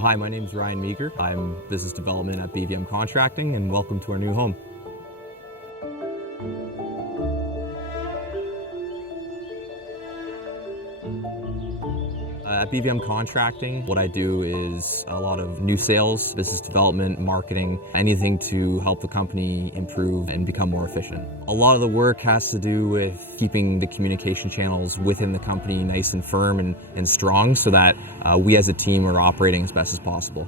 Hi, my name is Ryan Meagher. I'm business development at BVM Contracting, and welcome to our new home. At BVM Contracting, what I do is a lot of new sales, business development, marketing, anything to help the company improve and become more efficient. A lot of the work has to do with keeping the communication channels within the company nice and firm and strong so that we as a team are operating as best as possible.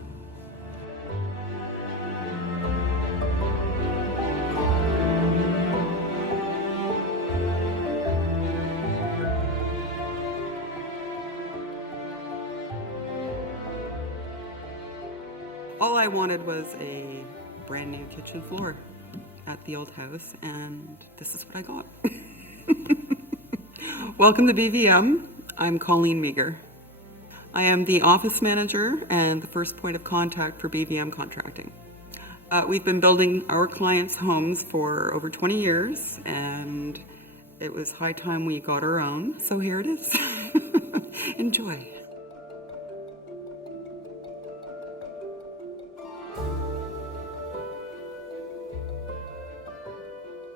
All I wanted was a brand new kitchen floor at the old house, and this is what I got. Welcome to BVM. I'm Colleen Meagher. I am the office manager and the first point of contact for BVM Contracting. We've been building our clients' homes for over 20 years, and it was high time we got our own, so here it is. Enjoy.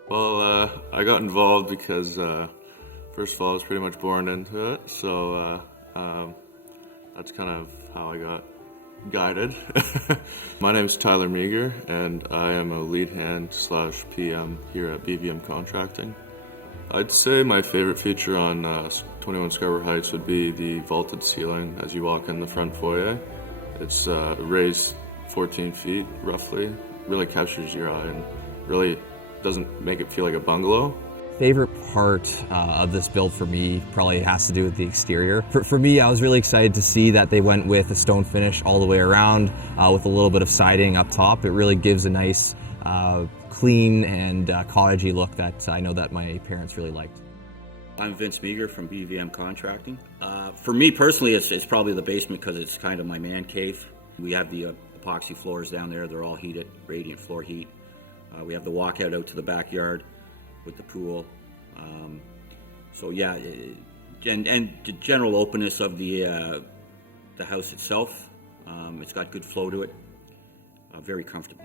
Well, I got involved because, first of all, I was pretty much born into it, so that's kind of how I got guided. My name is Tyler Meagher, and I am a lead hand / PM here at BVM Contracting. I'd say my favorite feature on 21 Scarborough Heights would be the vaulted ceiling as you walk in the front foyer. It's raised 14 feet, roughly. Really captures your eye and really doesn't make it feel like a bungalow. Favorite part of this build for me probably has to do with the exterior. For me, I was really excited to see that they went with a stone finish all the way around with a little bit of siding up top. It really gives a nice clean and cottagey look that I know that my parents really liked. I'm Vince Meagher from BVM Contracting. For me personally, it's probably the basement because it's kind of my man cave. We have the epoxy floors down there. They're all heated, radiant floor heat. We have the walkout out to the backyard with the pool. So yeah, and the general openness of the house itself. It's got good flow to it. Very comfortable.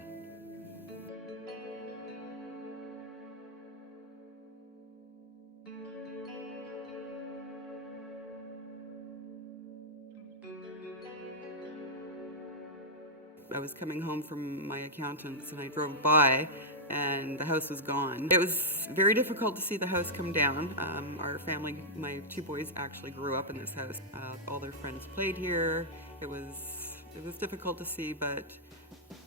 I was coming home from my accountant's and I drove by and the house was gone. It was very difficult to see the house come down. Our family, my two boys actually grew up in this house. All their friends played here. It was difficult to see, but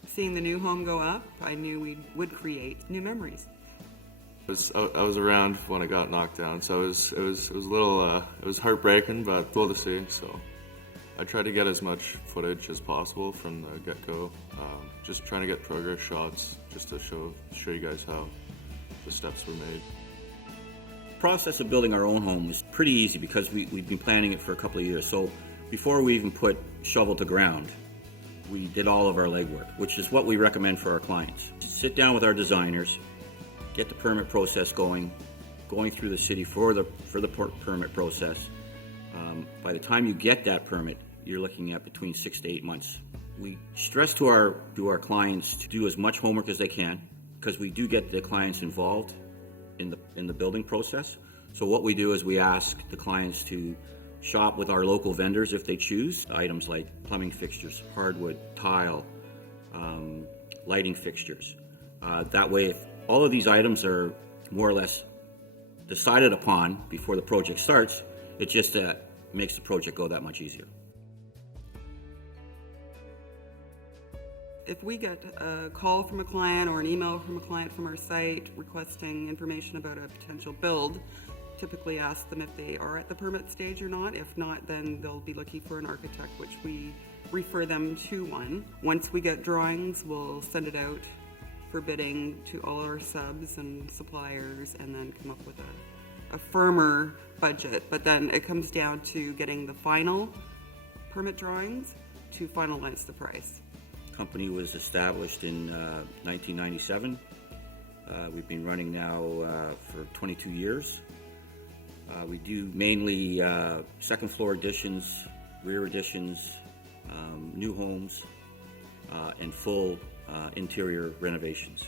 seeing the new home go up, I knew we would create new memories. I was around when it got knocked down, so it was a little it was heartbreaking, but cool to see. So I tried to get as much footage as possible from the get-go, just trying to get progress shots just to show you guys how the steps were made. The process of building our own home was pretty easy because we've been planning it for a couple of years. So before we even put shovel to ground, we did all of our legwork, which is what we recommend for our clients. Sit down with our designers, get the permit process going through the city for the permit process. By the time you get that permit, you're looking at between 6 to 8 months. We stress to our clients to do as much homework as they can because we do get the clients involved in the building process. So what we do is we ask the clients to shop with our local vendors if they choose. Items like plumbing fixtures, hardwood, tile, lighting fixtures. That way, if all of these items are more or less decided upon before the project starts, it just makes the project go that much easier. If we get a call from a client or an email from a client from our site requesting information about a potential build, typically ask them if they are at the permit stage or not. If not, then they'll be looking for an architect, which we refer them to one. Once we get drawings, we'll send it out for bidding to all our subs and suppliers and then come up with a firmer budget. But then it comes down to getting the final permit drawings to finalize the price. The company was established in 1997. We've been running now for 22 years. We do mainly second floor additions, rear additions, new homes, and full interior renovations.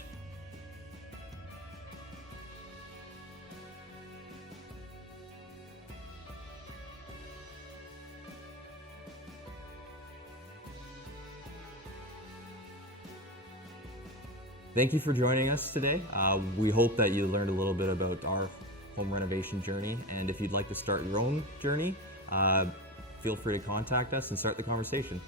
Thank you for joining us today. We hope that you learned a little bit about our home renovation journey, and if you'd like to start your own journey, feel free to contact us and start the conversation.